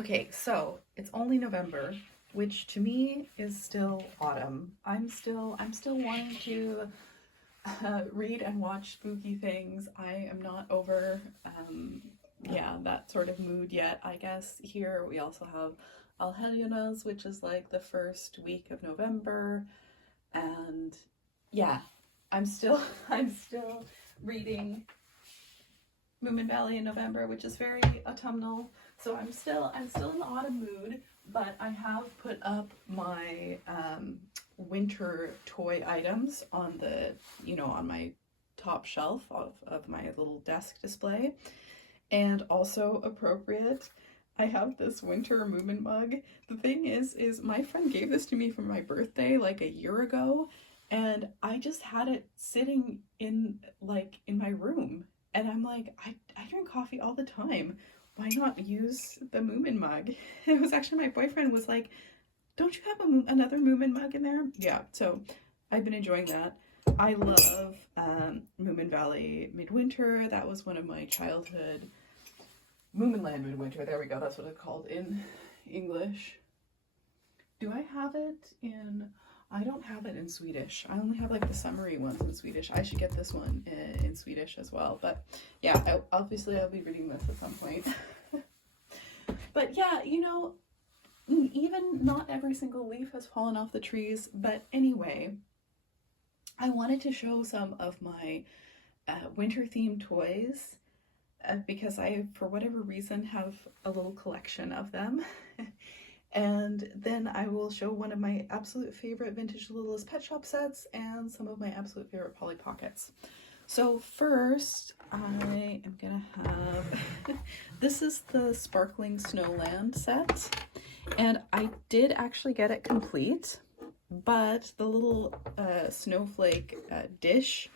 Okay, so it's only November, which to me is still autumn. I'm still wanting to read and watch spooky things. I am not over yeah, that sort of mood yet. I guess here we also have Alheliunas, which is like the first week of November, and yeah, I'm still I'm still reading Moomin Valley in November, which is very autumnal. So I'm still in the autumn mood, but I have put up my winter toy items on the on my top shelf of my little desk display. And also appropriate, I have this winter Moomin mug. The thing is my friend gave this to me for my birthday like a year ago, and I just had it sitting in my room. And I'm like, I drink coffee all the time. Why not use the Moomin mug? It was actually my boyfriend was like, don't you have another Moomin mug in there? Yeah, so I've been enjoying that. I love Moomin Valley Midwinter. That was one of my childhood. Moominland Midwinter, there we go, that's what it's called in English. Do I have it in. I don't have it in Swedish. I only have like the summary ones in Swedish. I should get this one in Swedish as well. But yeah, obviously I'll be reading this at some point. But yeah, even not every single leaf has fallen off the trees. But anyway, I wanted to show some of my winter themed toys because I, for whatever reason, have a little collection of them. And then I will show one of my absolute favorite vintage Littlest Pet Shop sets and some of my absolute favorite Polly Pockets. So first, I am gonna have, this is the Sparkling Snowland set, and I did actually get it complete, but the little snowflake dish,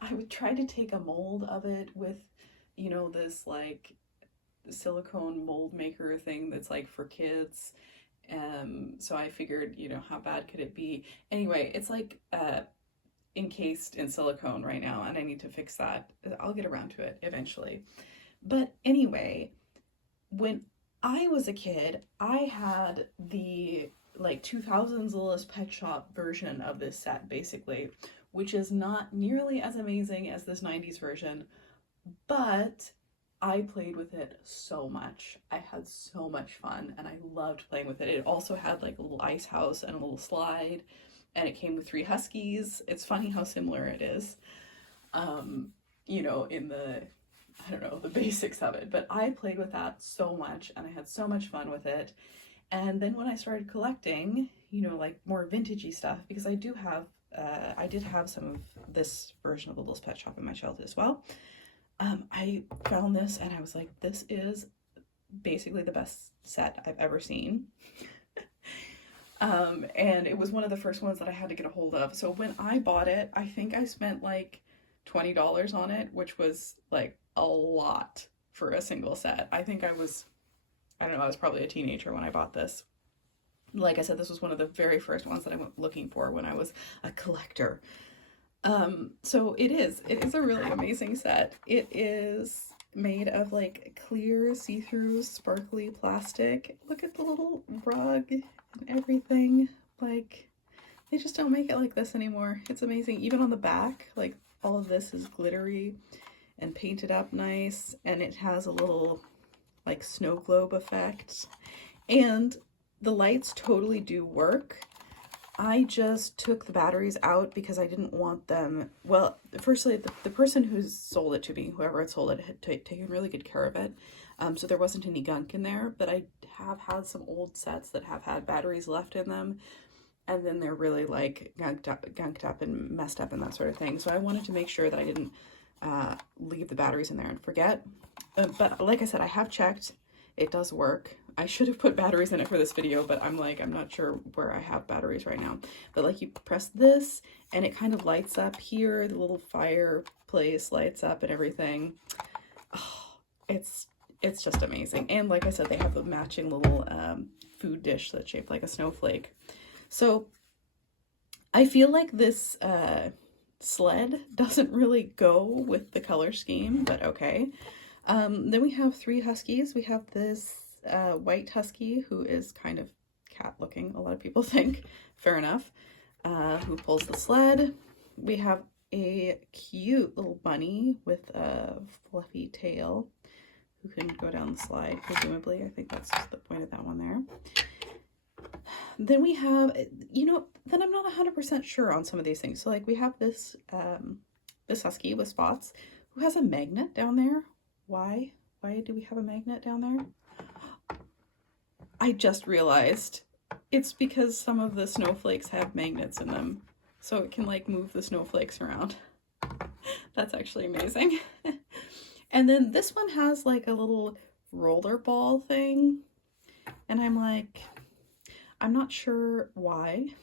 I would try to take a mold of it with, this like silicone mold maker thing that's like for kids. So I figured, how bad could it be? Anyway, it's like encased in silicone right now, and I need to fix that. I'll get around to it eventually. But anyway, when I was a kid, I had the like 2000s Littlest Pet Shop version of this set, basically, which is not nearly as amazing as this 90s version, but I played with it so much. I had so much fun and I loved playing with it. It also had like a little ice house and a little slide, and it came with 3 huskies. It's funny how similar it is, in the, I don't know, the basics of it. But I played with that so much and I had so much fun with it. And then when I started collecting, like more vintagey stuff, because I did have some of this version of the Littlest Pet Shop in my childhood as well. I found this and I was like, this is basically the best set I've ever seen. And it was one of the first ones that I had to get a hold of. So when I bought it, I think I spent like $20 on it, which was like a lot for a single set. I think I don't know, I was probably a teenager when I bought this. Like I said, this was one of the very first ones that I went looking for when I was a collector. So it is a really amazing set. It is made of like clear, see-through, sparkly plastic. Look at the little rug and everything. Like, they just don't make it like this anymore. It's amazing. Even on the back, like all of this is glittery and painted up nice, and it has a little like snow globe effect. And the lights totally do work. I just took the batteries out because I didn't want them. Well, firstly, the person who sold it to me, whoever had sold it, had taken really good care of it. So there wasn't any gunk in there, but I have had some old sets that have had batteries left in them, and then they're really like gunked up and messed up and that sort of thing. So I wanted to make sure that I didn't leave the batteries in there and forget. But like I said, I have checked. It does work. I should have put batteries in it for this video, but I'm not sure where I have batteries right now. But like, you press this and it kind of lights up here. The little fireplace lights up and everything. Oh, it's just amazing. And like I said, they have the matching little food dish that's shaped like a snowflake. So I feel like this sled doesn't really go with the color scheme, but okay. Then we have 3 huskies. We have this white husky who is kind of cat looking, a lot of people think, fair enough, who pulls the sled. We have a cute little bunny with a fluffy tail who can go down the slide, presumably. I think that's just the point of that one there. Then we have, you know, then I'm not 100% sure on some of these things. So like we have this, this husky with spots who has a magnet down there. Why? Why do we have a magnet down there? I just realized it's because some of the snowflakes have magnets in them. So it can like move the snowflakes around. That's actually amazing. And then this one has like a little roller ball thing. And I'm like, I'm not sure why.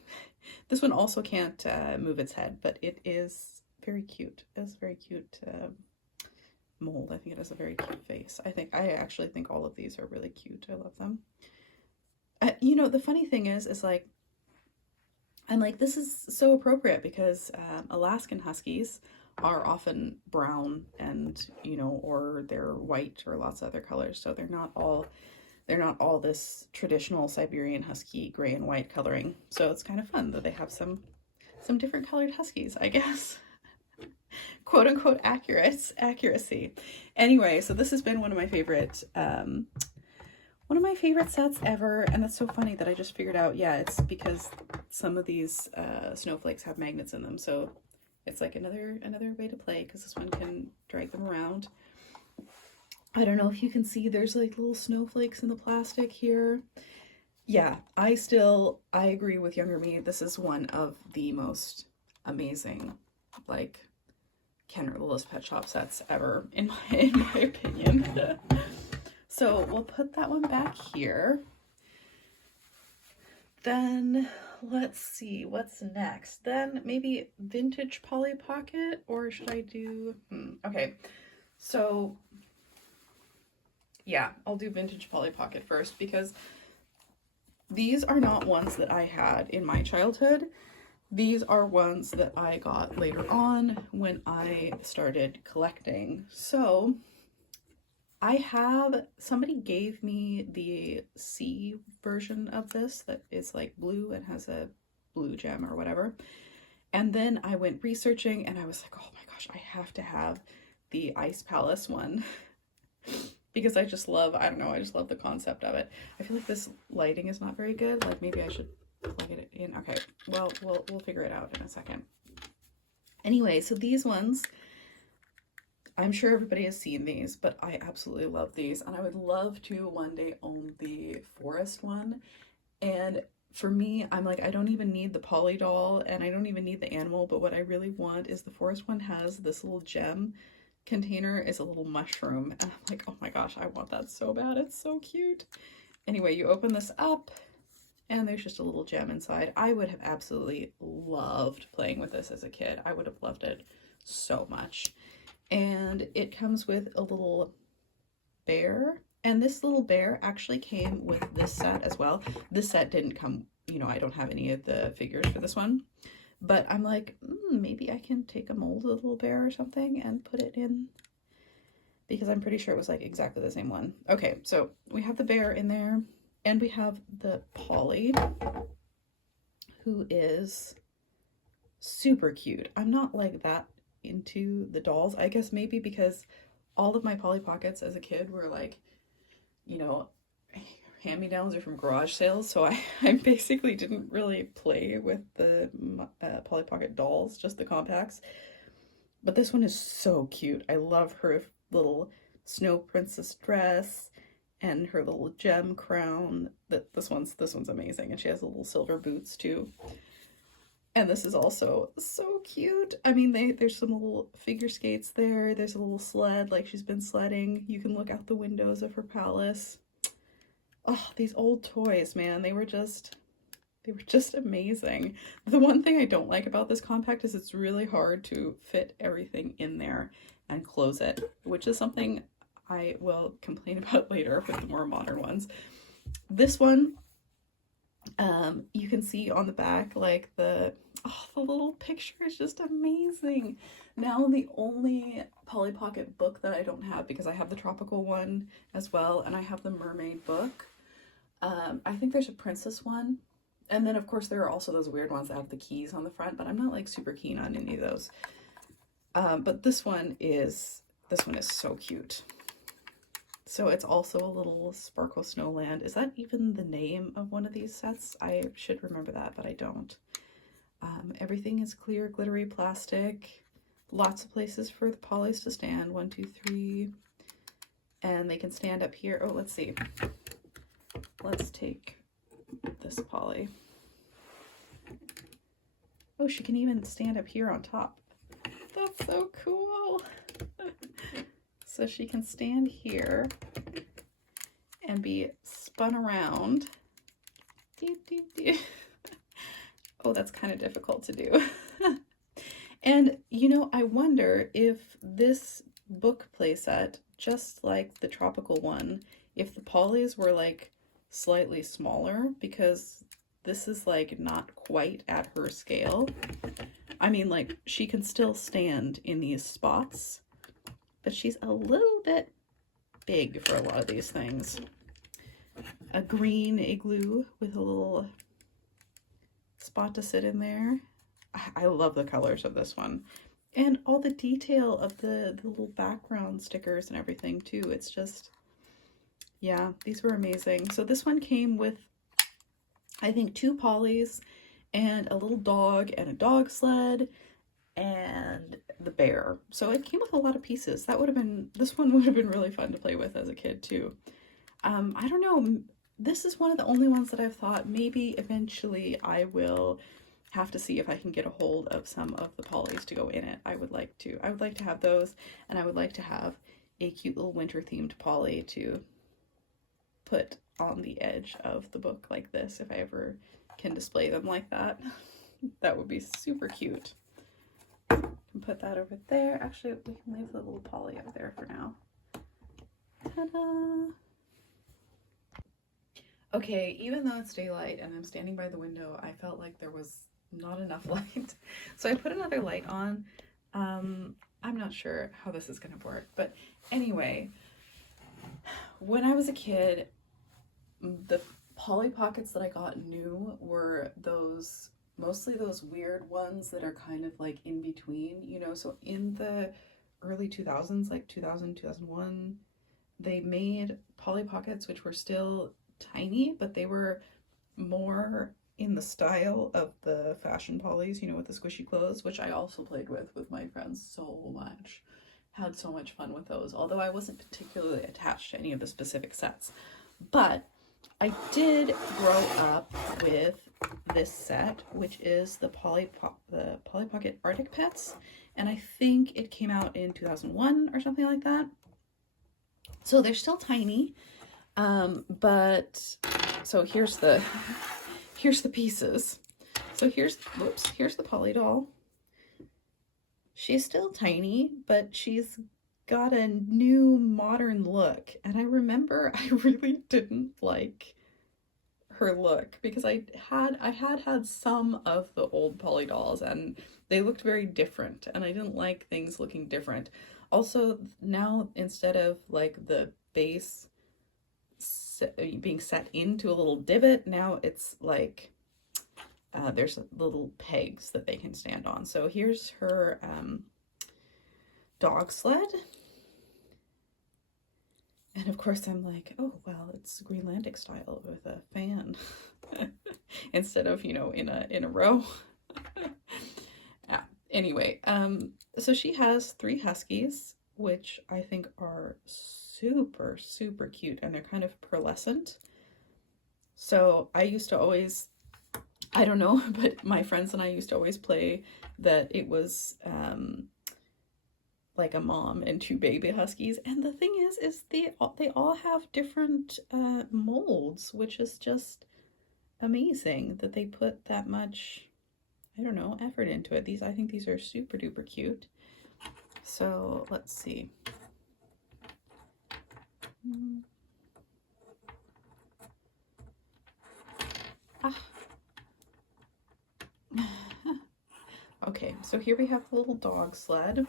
This one also can't move its head, but it is very cute. It's very cute mold. I think it has a very cute face. I actually think all of these are really cute. I love them. You know, the funny thing is like, I'm like, this is so appropriate because Alaskan Huskies are often brown and, you know, or they're white or lots of other colors. So they're not all this traditional Siberian Husky gray and white coloring. So it's kind of fun that they have some different colored Huskies, I guess. Quote unquote accuracy. Anyway, so this has been one of my favorite sets ever. And that's so funny that I just figured out, yeah, it's because some of these snowflakes have magnets in them. So it's like another way to play because this one can drag them around. I don't know if you can see, there's like little snowflakes in the plastic here. Yeah, I agree with younger me. This is one of the most amazing, like, Kenner Little's Pet Shop sets ever, in my opinion. So we'll put that one back here. Then let's see what's next. Then maybe vintage Polly Pocket, or should I do? Okay, so yeah, I'll do vintage Polly Pocket first because these are not ones that I had in my childhood. These are ones that I got later on when I started collecting. So somebody gave me the C version of this that is like blue and has a blue gem or whatever. And then I went researching and I was like, oh my gosh, I have to have the Ice Palace one. Because I just love the concept of it. I feel like this lighting is not very good. Like maybe I should plug it in. Okay, well, we'll figure it out in a second. Anyway, so these ones, I'm sure everybody has seen these, but I absolutely love these. And I would love to one day own the forest one. And for me, I'm like, I don't even need the Polly doll and I don't even need the animal, but what I really want is the forest one has this little gem container is a little mushroom and I'm like, oh my gosh, I want that so bad. It's so cute. Anyway, you open this up and there's just a little gem inside. I would have absolutely loved playing with this as a kid. I would have loved it so much. And it comes with a little bear, and this little bear actually came with this set as well. This set didn't come, you know, I don't have any of the figures for this one. But I'm like, maybe I can take a mold of the little bear or something and put it in, because I'm pretty sure it was like exactly the same one. Okay, so we have the bear in there and we have the Polly, who is super cute. I'm not like that into the dolls. I guess maybe because all of my Polly Pockets as a kid were like, you know, hand-me-downs are from garage sales, so I basically didn't really play with the Polly Pocket dolls, just the compacts. But this one is so cute. I love her little snow princess dress and her little gem crown. This one's amazing, and she has little silver boots too. And this is also so cute. I mean, there's some little figure skates there. There's a little sled, like she's been sledding. You can look out the windows of her palace. Oh, these old toys, man, they were just amazing. The one thing I don't like about this compact is it's really hard to fit everything in there and close it, which is something I will complain about later with the more modern ones. This one, you can see on the back, like the little picture is just amazing. now the only Polly Pocket book that I don't have, because I have the tropical one as well, and I have the mermaid book. I think there's a princess one. And then of course there are also those weird ones that have the keys on the front, but I'm not like super keen on any of those. But this one is so cute. So it's also a little Sparkle Snowland. Is that even the name of one of these sets? I should remember that, but I don't. Everything is clear, glittery plastic. Lots of places for the Pollys to stand. 1, 2, 3. And they can stand up here. Oh, let's see. Let's take this Polly. Oh, she can even stand up here on top. That's so cool. So she can stand here and be spun around. Oh, that's kind of difficult to do. And, you know, I wonder if this book playset, just like the tropical one, if the Pollys were like slightly smaller, because this is like not quite at her scale. I mean, like, she can still stand in these spots, but she's a little bit big for a lot of these things. A green igloo with a little spot to sit in there. I love the colors of this one. And all the detail of the little background stickers and everything too. It's just, yeah, these were amazing. So this one came with, I think, 2 Pollys and a little dog and a dog sled and the bear. So it came with a lot of pieces. That would have been, this one would have been really fun to play with as a kid too. I don't know. This is one of the only ones that I've thought maybe eventually I will have to see if I can get a hold of some of the Pollys to go in it. I would like to have those, and I would like to have a cute little winter themed Polly to put on the edge of the book like this if I ever can display them like that. That would be super cute. Can put that over there. Actually, we can leave the little Polly up there for now. Ta-da! Okay, even though it's daylight and I'm standing by the window, I felt like there was not enough light. So I put another light on. I'm not sure how this is going to work, but anyway, when I was a kid, the Polly Pockets that I got new were those, mostly those weird ones that are kind of like in between, you know. So in the early 2000s, like 2000, 2001, they made Polly Pockets which were still tiny, but they were more in the style of the fashion Pollys, you know, with the squishy clothes, which I also played with my friends so much. Had so much fun with those, although I wasn't particularly attached to any of the specific sets. But I did grow up with this set, which is the Polly Pocket Arctic Pets, and I think it came out in 2001 or something like that. So they're still tiny, but so here's the pieces. So here's the Polly doll. She's still tiny, but she's got a new modern look. And I remember I really didn't like her look because I had some of the old Polly dolls and they looked very different and I didn't like things looking different. Also, now instead of like the base being set into a little divot, now it's like there's little pegs that they can stand on. So here's her dog sled. And of course I'm like, oh, well, it's Greenlandic style with a fan instead of, you know, in a row. Yeah. Anyway, so she has 3 huskies, which I think are super, super cute, and they're kind of pearlescent. So I used to always, I don't know, but my friends and I used to always play that it was like a mom and 2 baby huskies. And the thing is they all have different molds, which is just amazing that they put that much, I don't know, effort into it. I think these are super duper cute. So let's see. Okay, so here we have the little dog sled.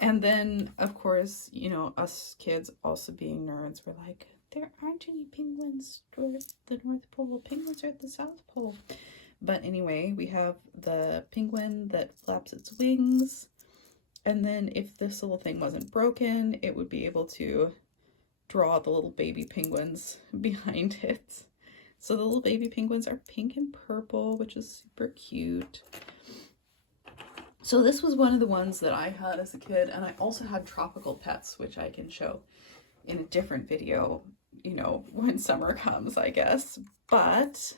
And then, of course, you know, us kids also being nerds, we're like, there aren't any penguins toward the North Pole. Penguins are at the South Pole. But anyway, we have the penguin that flaps its wings. And then if this little thing wasn't broken, it would be able to draw the little baby penguins behind it. So the little baby penguins are pink and purple, which is super cute. So this was one of the ones that I had as a kid, and I also had Tropical Pets, which I can show in a different video, you know, when summer comes, I guess. But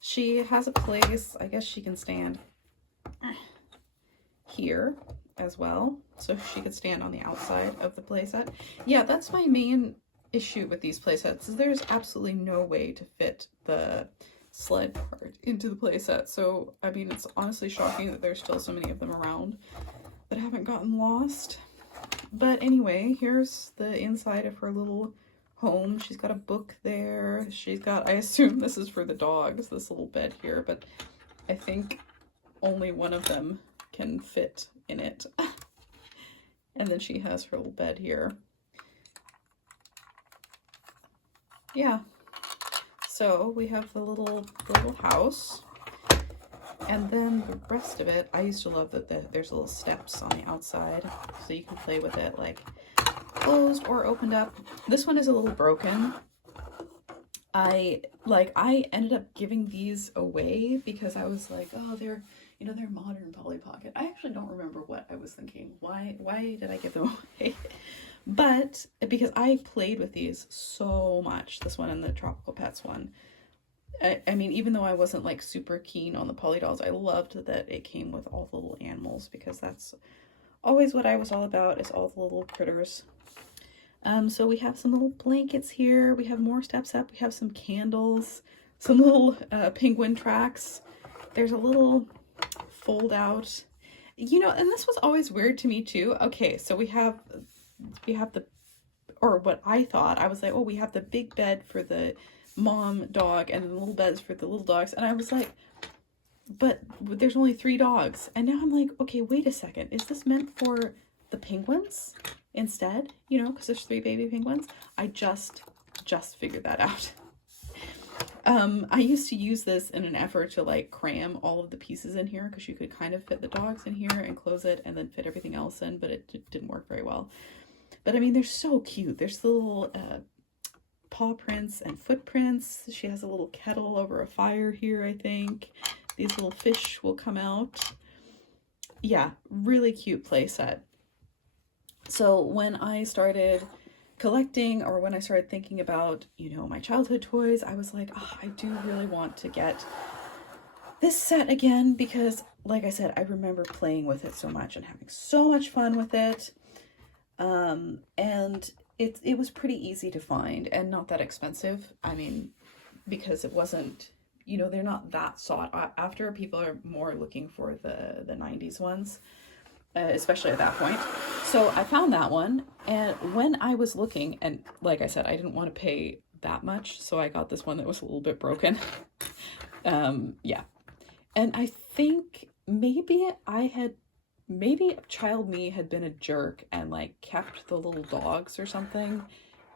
she has a place, I guess she can stand here as well, so she could stand on the outside of the playset. Yeah, that's my main issue with these playsets, is there's absolutely no way to fit the sled part into the playset. So I mean, it's honestly shocking that there's still so many of them around that haven't gotten lost. But anyway, here's the inside of her little home. She's got a book there. She's got, I assume this is for the dogs, this little bed here, but I think only one of them can fit in it. And then she has her little bed here. Yeah. So we have the little house, and then the rest of it, I used to love that there's little steps on the outside, so you can play with it like closed or opened up. This one is a little broken. I ended up giving these away because I was like, oh, they're modern Polly Pocket. I actually don't remember what I was thinking. Why did I give them away? But because I played with these so much, this one and the Tropical Pets one. I mean, even though I wasn't like super keen on the Polly dolls, I loved that it came with all the little animals, because that's always what I was all about, is all the little critters. So we have some little blankets here. We have more steps up. We have some candles, some little penguin tracks. There's a little fold out, you know, and this was always weird to me too. Okay, so we have the, or what I thought, I was like, oh, we have the big bed for the mom dog and the little beds for the little dogs. And I was like, but there's only 3 dogs. And now I'm like, okay, wait a second. Is this meant for the penguins instead? You know, because there's 3 baby penguins. I just figured that out. I used to use this in an effort to like cram all of the pieces in here, because you could kind of fit the dogs in here and close it and then fit everything else in, but it didn't work very well. But I mean, they're so cute. There's the little paw prints and footprints. She has a little kettle over a fire here, I think. These little fish will come out. Yeah, really cute play set. So when I started collecting, or when I started thinking about, you know, my childhood toys, I was like, oh, I do really want to get this set again, because like I said, I remember playing with it so much and having so much fun with it. And it was pretty easy to find and not that expensive. I mean, because it wasn't, you know, they're not that sought after. People are more looking for the 90s ones. Especially at that point. So I found that one, and when I was looking, and like I said, I didn't want to pay that much, so I got this one that was a little bit broken. Yeah. And I think maybe child me had been a jerk and like kept the little dogs or something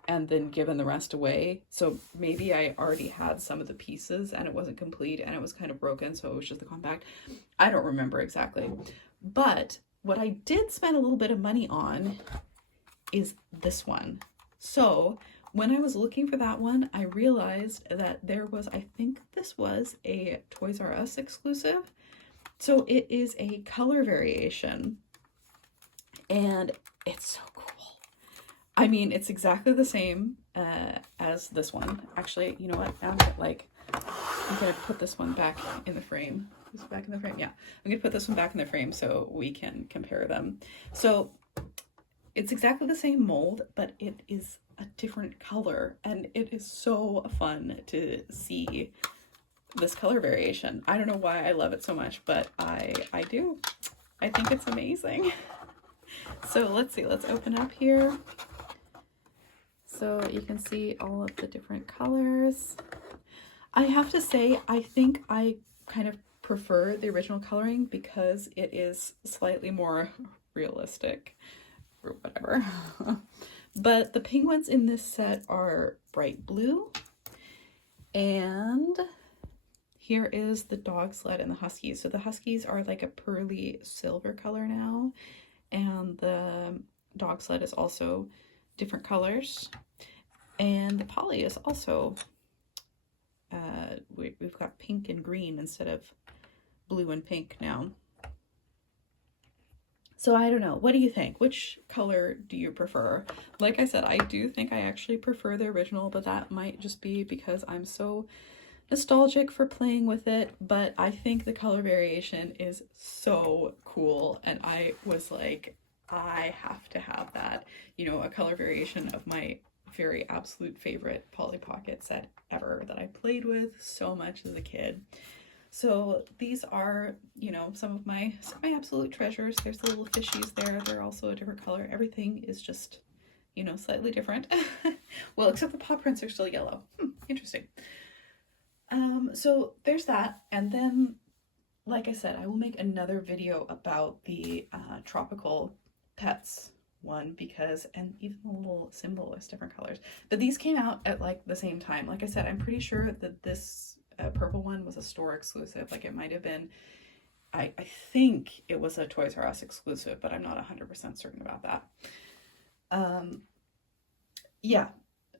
and then given the rest away. So maybe I already had some of the pieces and it wasn't complete and it was kind of broken, so it was just the compact. I don't remember exactly. But what I did spend a little bit of money on is this one. So when I was looking for that one, I realized that there was, I think this was a Toys R Us exclusive. So it is a color variation, and it's so cool. I mean, it's exactly the same as this one. Actually, you know what? I'm gonna put this one back in the frame. Is it back in the frame? Yeah, I'm gonna put this one back in the frame so we can compare them. So it's exactly the same mold, but it is a different color, and it is so fun to see this color variation. I don't know why I love it so much, but I do. I think it's amazing. So let's see, let's open up here. So you can see all of the different colors. I have to say, I think I kind of prefer the original coloring because it is slightly more realistic or whatever. But the penguins in this set are bright blue, and here is the dog sled and the huskies. So the huskies are like a pearly silver color now, and the dog sled is also different colors, and the Polly is also we've got pink and green instead of blue and pink now. So I don't know, what do you think? Which color do you prefer? Like I said, I do think I actually prefer the original, but that might just be because I'm so nostalgic for playing with it. But I think the color variation is so cool, and I was like, I have to have that, you know, a color variation of my very absolute favorite Polly Pocket set ever that I played with so much as a kid. So these are, you know, some of my absolute treasures. There's the little fishies there. They're also a different color. Everything is just, you know, slightly different. Well, except the paw prints are still yellow. Interesting. So there's that. And then, like I said, I will make another video about the Tropical Pets one because, and even the little symbol is different colors. But these came out at like the same time. Like I said, I'm pretty sure that this purple one was a store exclusive. Like it might have been, I think it was a Toys R Us exclusive, but I'm not 100% certain about that. Yeah,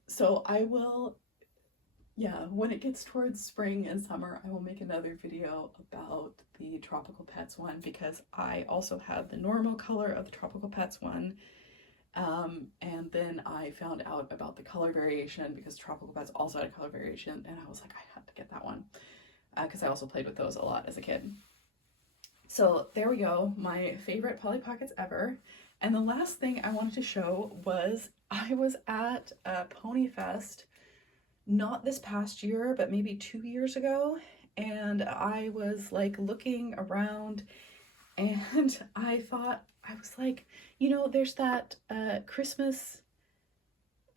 so I will, yeah, when it gets towards spring and summer, I will make another video about the Tropical Pets one because I also had the normal color of the Tropical Pets one. And then I found out about the color variation because Tropical Pets also had a color variation, and I was like, I had to get that one because I also played with those a lot as a kid. So there we go, my favorite Polly Pockets ever. And the last thing I wanted to show was I was at Ponyfest, not this past year, but maybe 2 years ago, and I was like looking around, and I thought, I was like, you know, there's that Christmas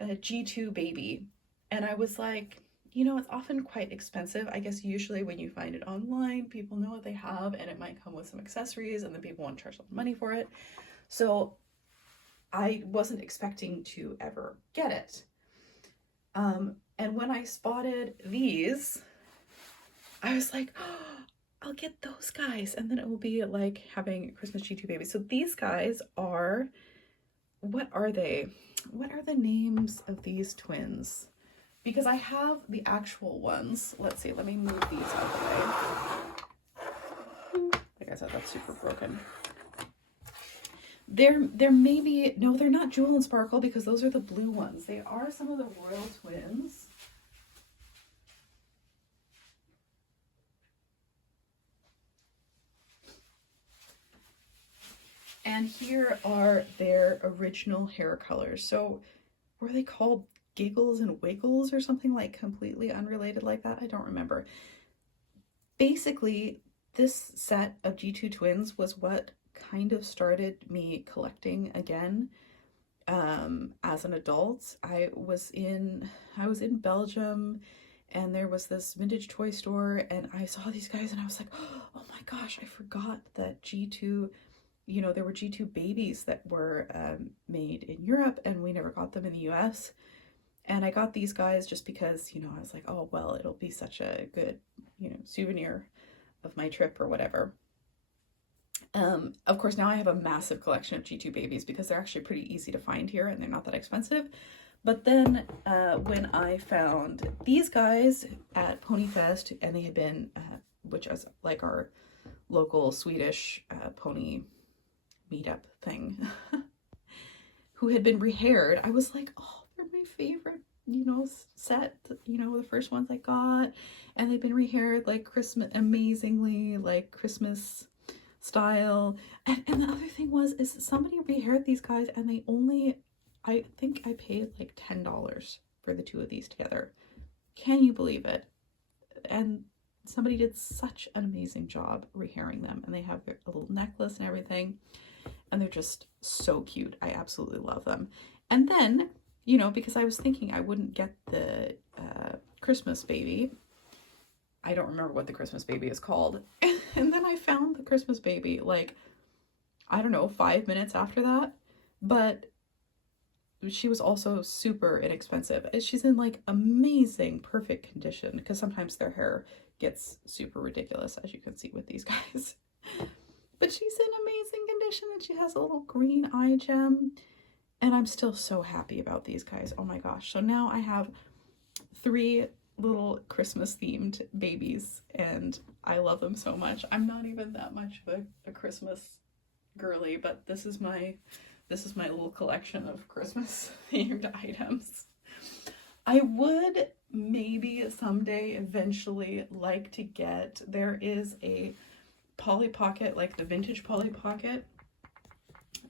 G2 baby, and I was like, you know, it's often quite expensive. I guess usually when you find it online, people know what they have, and it might come with some accessories, and then people want to charge a lot of money for it. So I wasn't expecting to ever get it. And when I spotted these, I was like, oh, I'll get those guys, and then it will be like having a Christmas G2 baby. So these guys are, what are they? What are the names of these twins? Because I have the actual ones. Let's see, let me move these out of the way. Like I said, that's super broken. There may be, no, they're not Jewel and Sparkle because those are the blue ones. They are some of the royal twins. And here are their original hair colors. So were they called Giggles and Wiggles or something like completely unrelated like that? I don't remember. Basically, this set of G2 twins was what kind of started me collecting again as an adult. I was in Belgium, and there was this vintage toy store, and I saw these guys and I was like, oh my gosh, I forgot that G2, you know, there were G2 babies that were made in Europe, and we never got them in the US. And I got these guys just because, you know, I was like, oh, well, it'll be such a good, you know, souvenir of my trip or whatever. Of course, now I have a massive collection of G2 babies because they're actually pretty easy to find here and they're not that expensive. But then when I found these guys at Ponyfest, and they had been, which is like our local Swedish pony meetup thing, who had been rehaired, I was like, oh, they're my favorite, you know, set, you know, the first ones I got, and they've been rehaired like Christmas, amazingly, like Christmas style. And the other thing is somebody rehaired these guys, and they only, I think I paid like $10 for the two of these together. Can you believe it? And somebody did such an amazing job rehairing them, and they have a little necklace and everything, and they're just so cute. I absolutely love them. And then, you know, because I was thinking I wouldn't get the Christmas baby, I don't remember what the Christmas baby is called. And then I found the Christmas baby, like, I don't know, 5 minutes after that. But she was also super inexpensive. She's in like amazing, perfect condition, because sometimes their hair gets super ridiculous, as you can see with these guys. But she's in amazing condition, and she has a little green eye gem. And I'm still so happy about these guys. Oh my gosh. So now I have 3 little Christmas themed babies, and I love them so much. I'm not even that much of a Christmas girly, but this is my little collection of Christmas themed items. I would maybe someday eventually like to get, there is a Polly Pocket, like the vintage Polly Pocket,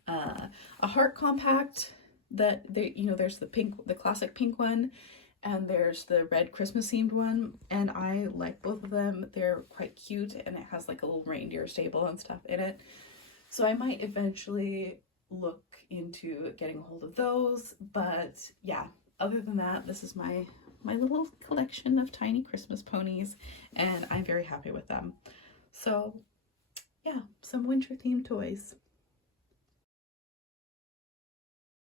a heart compact that they, there's the classic pink one, and there's the red Christmas themed one, and I like both of them. They're quite cute, and it has like a little reindeer stable and stuff in it. So I might eventually look into getting a hold of those. But yeah, other than that, this is my little collection of tiny Christmas ponies, and I'm very happy with them. So yeah, some winter themed toys.